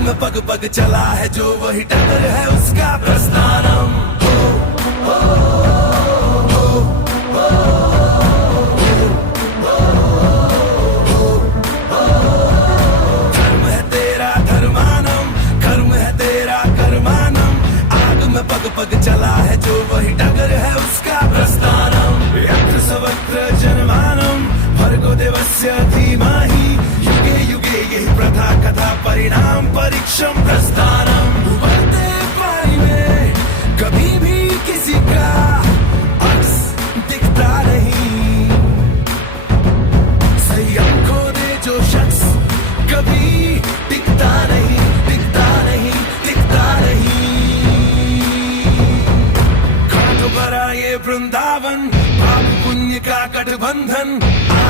में पग पग चला है जो वही डगर है उसका प्रस्थानम। धर्म है तेरा धर्मानम, कर्म है तेरा कर्मानम। आग में पग पग चला है जो वही डगर है उसका प्रस्थानम। यत्र सवत्र जन्मानम भर्गो देवस्य धीमहि युगे युगे यही प्रथा कथा परिणाम परीक्षम प्रस्थानम। उबलते पानी में कभी भी किसी का अक्स दिखता नहीं, संयम खो दे जो शख्स कभी दिखता नहीं, दिखता नहीं, दिखता नहीं। घाटों पर आए वृंदावन पाप पुण्य का गठबंधन,